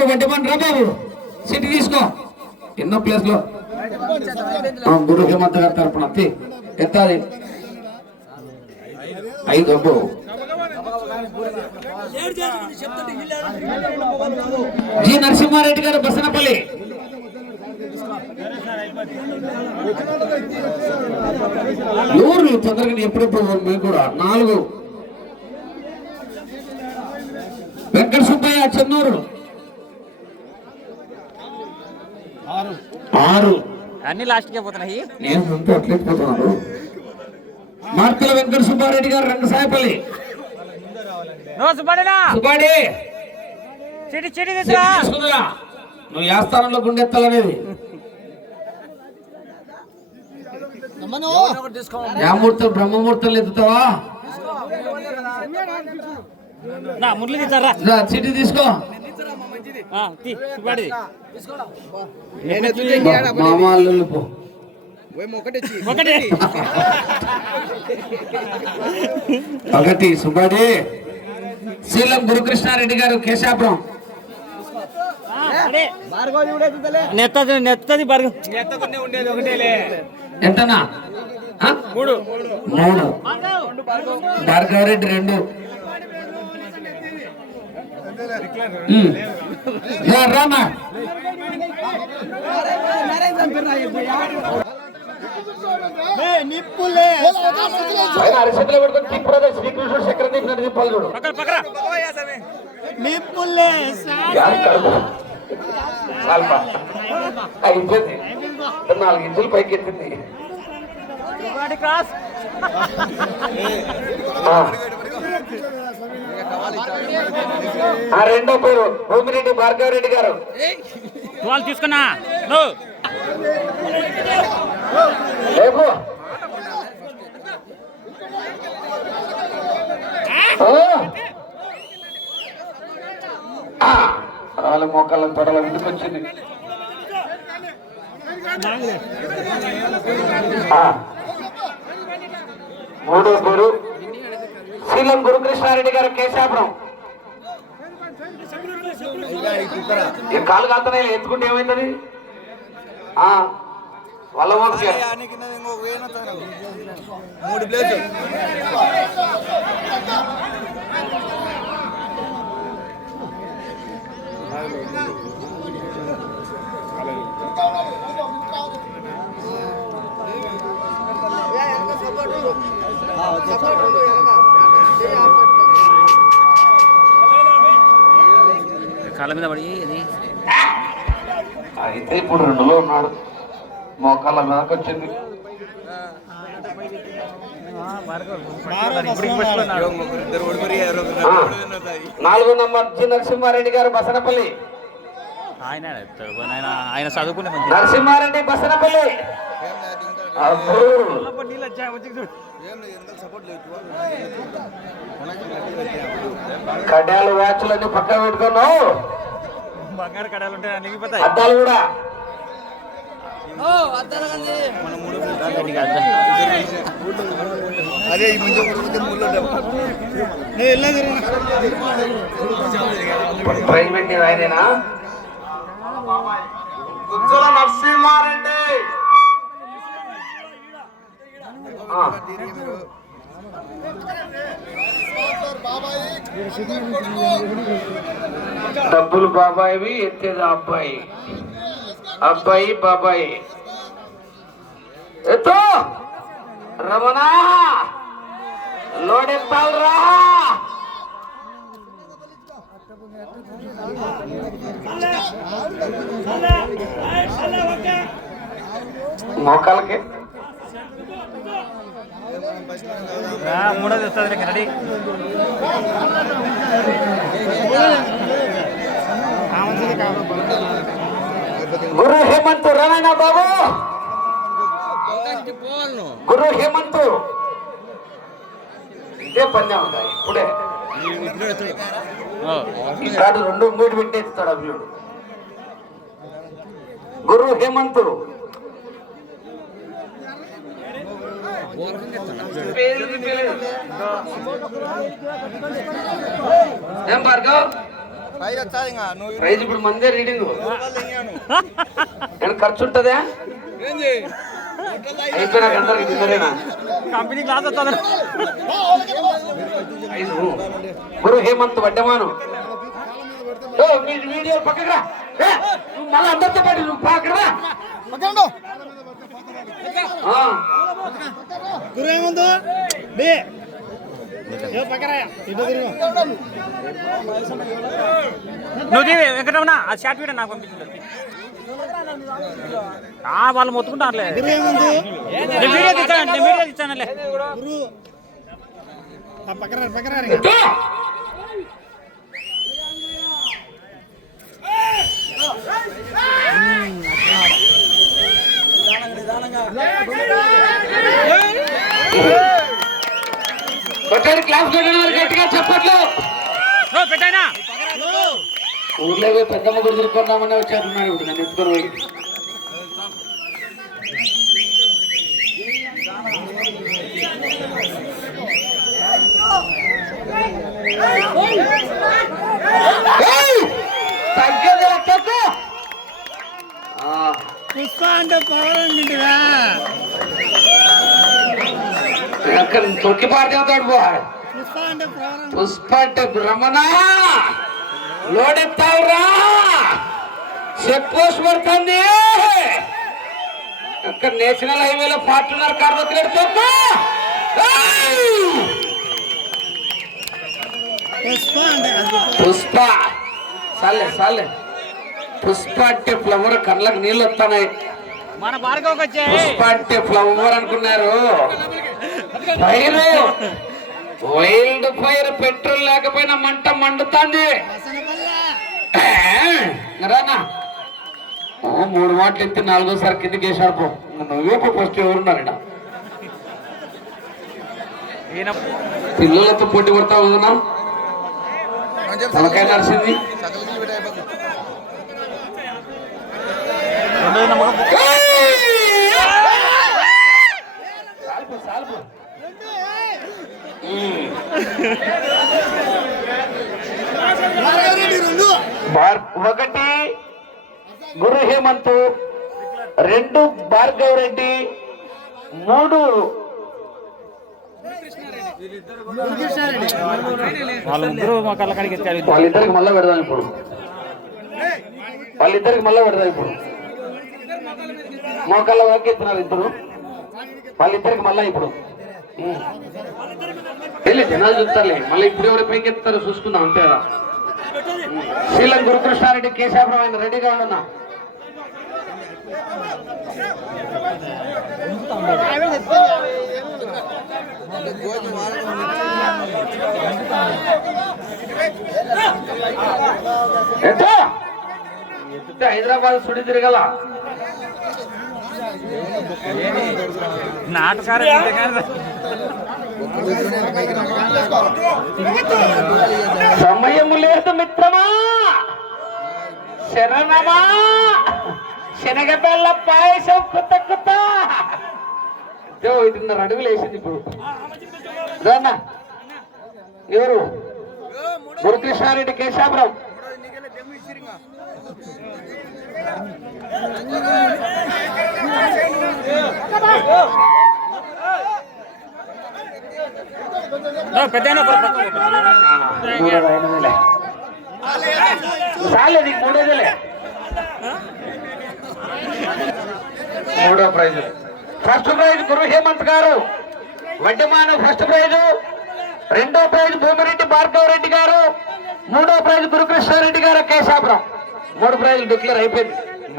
వడ్డీమని రా బాబు సిటీ తీసుకో ఎన్నో ప్లేస్ లో గురు హేమంత్ గారి తరపున ఎత్తాది 5 అబ్బో జి నరసింహారెడ్డి గారు బసనపల్లి నూరు తొందరగా ఎప్పుడెప్పుడు మేము కూడా 4 వెంకట సుబ్బయ్య చెన్నూరు 6 అన్ని లాస్ట్ కే పోతున్నాయి. నేను అట్లెట్ పోతున్నాను. మార్తల వెంకట సుబ్బారెడ్డి గారు రంగసాయపల్లి సుబ్బాడి నువ్వు ఏ స్థానంలో గుండెత్తాలనేది యామూర్తి బ్రహ్మముహూర్తం ఎత్తుతావా చిటి తీసుకో ఒకటి సుబ్బాడి శ్రీలం గురుకృష్ణారెడ్డి గారు కేశాపురం ఎంతనా 3 భార్గవరెడ్డి 2 రామా నాలుగు ఇంచులు పైకి ఎత్తింది. రెండో పేరు భూమిరెడ్డి భార్గవరెడ్డి గారు తీసుకున్నా వాళ్ళ మోకాళ్ళ తొడల ఇంటికి వచ్చింది. మూడో పేరు శ్రీలం గురుకృష్ణారెడ్డి గారు కేశాపురం. ఈ కాలు కాలుతున్నాయి ఎత్తుకుంటే ఏమైతుంది వాళ్ళ కాళ్ళ మీద పడి అయితే ఇప్పుడు 2లో ఉన్నాడు. మోకాళ్ళ మీదకి వచ్చింది. 4 నంబర్ జి నరసింహారెడ్డి గారు బసనపల్లి. ఆయన చదువుకునే నరసింహారెడ్డి బసనపల్లి. కడ్డాలు వ్యాచులన్నీ పక్కన పెట్టుకున్నావు. బంగారు కడాలు ఉంటాయి. అద్దాలు కూడా ట్రైన్ పెట్టి ఆయనేనా ఉజ్వల నరసింహారెడ్డి. డబ్బులు బాబాయివి ఎత్తేది అబ్బాయి అబ్బాయి బాబాయి ఎత్తో రమణ లోడెత్తాలరా. మోకాలకి మూడోది వస్తుంది రెడీ. గురు హేమంత్ రానాయణ బాబు. గురు హేమంత్ ఇదే పని ఉంటాయి. ఇప్పుడే ఈసారి 2 3 పెట్టేస్తాడు అభియుడు. గురు హేమంత్ ఏం భార్గవ్ ప్రైజ్ ఇప్పుడు మందే రీడింగ్ నేను ఖర్చు ఉంటుందా అయిపోయినాక అందరికి డిన్నరేనా కంపెనీ క్లాస్ వస్తుంది ఐదు గురు హేమంత్ వడ్డమాను వీడియో పక్కగా నువ్వు మళ్ళీ అందరితో పాటు నువ్వు పక్కగా గురు హేమంత్ నువ్వు వెంకటరమణ ఆ షార్ట్ వీడియో నాకు పంపించింది వాళ్ళు మొత్తుకుంటారులే నేను వీడియో ఇచ్చానులే క్లాస్ గట్టిగా చెప్పట్లు పెట్టానా ఊర్లో పెద్దమ్మ గురి తిరుక్కుందామని వచ్చేస్తున్నాడు ఇప్పుడు నన్ను ఎత్తుకొని పోయి పుష్ప అంటే పవరండిరా తొక్కి పాడుతాడు బో పుష్ప అంటే పవరం పుష్ప అంటే బ్రహ్మణ లోడెత్తావురా చెక్ పోస్ట్ పడుతుంది అక్కడ నేషనల్ హైవేలో ఫార్చునర్ కార్ వదిలేడుతుందా పుష్ప అంటే పుష్ప సాలే సాలే పుష్ప అంటే ఫ్లవర్ కళ్ళకు నీళ్ళు వస్తున్నాయి మన భార్గవకి వచ్చాయి పుష్ప అంటే ఫ్లవర్ అనుకున్నారు ఫైర్ వైల్డ్ ఫైర్ పెట్రోల్ లేకపోయినా మంట మండుతుంది రానా 3 మాటలు ఎత్తి 4వ కిందకి వేసాడు పో నువ్వే ఫస్ట్ ఎవరున్నారు పిల్లలతో పోటీ పడతావు కదన్నా తలకాయ నడిచింది ఒకటి గురు హేమంత్ 2 భార్గవ్ రెడ్డి 3 వాళ్ళిద్దరూ మా కళ్ళ కాడికి ఎత్తారు వాళ్ళిద్దరికి మళ్ళా పెడదాం ఇప్పుడు మోకాళ్ళ వరకు ఎత్తున్నారు ఇద్దరు వాళ్ళిద్దరికి మళ్ళా ఇప్పుడు వెళ్ళి జనాలు చూస్తారులే మళ్ళీ ఇప్పుడు ఎవరు పైకి ఎత్తారో చూసుకుందాం అంతేరా శ్రీలం గురుకృష్ణారెడ్డి కేశాపురం ఆయన రెడీగా ఉన్నా ఎత్తుతే హైదరాబాద్ సుడి తిరగల నాటకారు సమయము లేదు మిత్రమా శరణమా శనగబెల్ల పాయసం కొత్త కొత్త 5.5 అడుగులు వేసింది ఇప్పుడు రానా ఎవరు గురుకృష్ణారెడ్డి కేశాపురం చాలేదు 3,000 3వ ప్రైజ్ ఫస్ట్ ప్రైజ్ గురు హేమంత్ గారు వడ్డమాను ఫస్ట్ ప్రైజ్ 2వ ప్రైజ్ భూమిరెడ్డి భార్గవ్ రెడ్డి గారు 3వ ప్రైజ్ గురుకృష్ణారెడ్డి గారు కేశాపురం 3 ప్రైజులు డిక్లేర్ అయిపోయింది